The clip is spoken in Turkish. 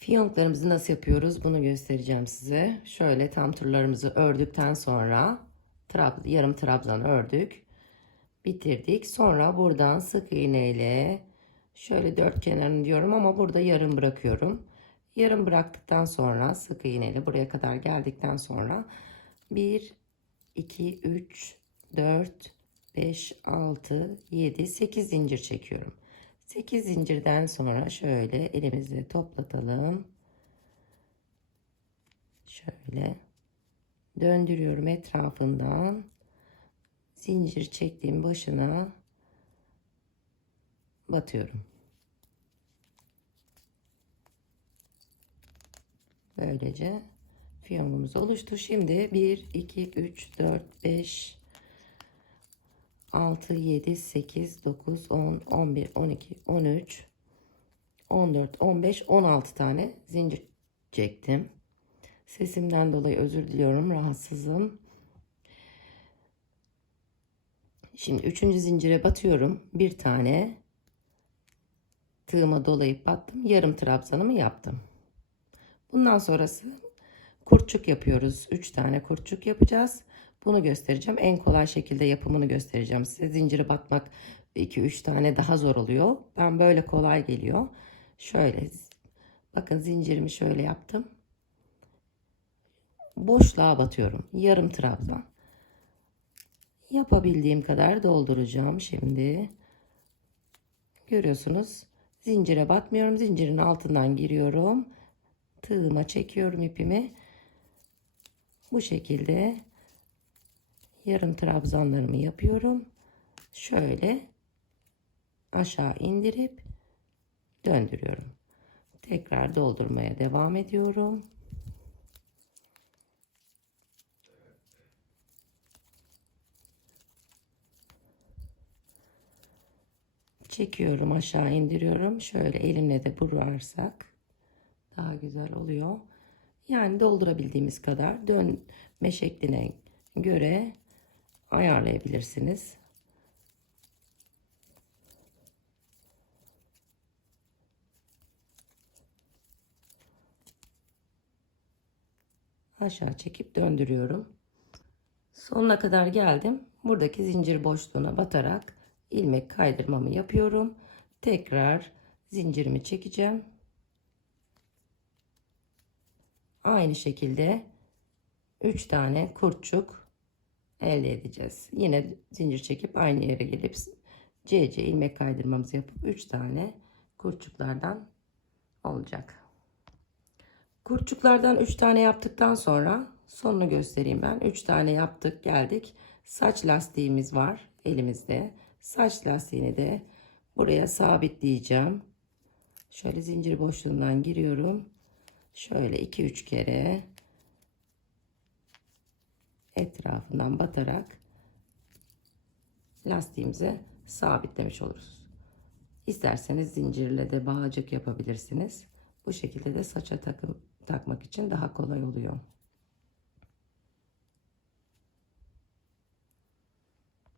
Fiyonklarımızı nasıl yapıyoruz bunu göstereceğim size. Şöyle tam turlarımızı ördükten sonra trab yarım trabzan ördük. Bitirdik. Sonra buradan sık iğne ile şöyle dört kenarını diyorum ama burada yarım bırakıyorum. Yarım bıraktıktan sonra sık iğne ile buraya kadar geldikten sonra 1 2 3 4 5 6 7 8 zincir çekiyorum. 8 zincirden sonra şöyle elimizle toplatalım. Şöyle döndürüyorum etrafından. Zincir çektiğim başına batıyorum. Böylece fiyonumuz oluştu. Şimdi 1 2 3 4 5 6, 7, 8, 9, 10, 11, 12, 13, 14, 15, 16 tane zincir çektim. Sesimden dolayı özür diliyorum. Rahatsızım. Şimdi üçüncü zincire batıyorum. Bir tane tığıma dolayıp battım. Yarım trabzanımı yaptım. Bundan sonrası kurtçuk yapıyoruz. Üç tane kurtçuk yapacağız. Bunu göstereceğim. En kolay şekilde yapımını göstereceğim size. Zincire batmak 2-3 tane daha zor oluyor. Ben böyle kolay geliyor. Şöyle bakın zincirimi şöyle yaptım. Boşluğa batıyorum. Yarım trabzan. Yapabildiğim kadar dolduracağım şimdi. Görüyorsunuz. Zincire batmıyorum. Zincirin altından giriyorum. Tığıma çekiyorum ipimi. Bu şekilde yarım trabzanlarımı yapıyorum. Şöyle aşağı indirip döndürüyorum. Tekrar doldurmaya devam ediyorum. Çekiyorum aşağı indiriyorum. Şöyle elimle de vurarsak daha güzel oluyor. Yani doldurabildiğimiz kadar dönme şekline göre ayarlayabilirsiniz. Aşağı çekip döndürüyorum. Sonuna kadar geldim. Buradaki zincir boşluğuna batarak ilmek kaydırmamı yapıyorum. Tekrar zincirimi çekeceğim. Aynı şekilde 3 tane kurtçuk elde edeceğiz. Yine zincir çekip aynı yere gelip CC ilmek kaydırmamızı yapıp 3 tane kurtçuklardan olacak. Kurtçuklardan 3 tane yaptıktan sonra sonunu göstereyim ben. 3 tane yaptık geldik. Saç lastiğimiz var elimizde. Saç lastiğini de buraya sabitleyeceğim. Şöyle zincir boşluğundan giriyorum. Şöyle 2-3 kere etrafından batarak lastiğimize sabitlemiş oluruz. İsterseniz zincirle de bağcık yapabilirsiniz. Bu şekilde de saça takım takmak için daha kolay oluyor.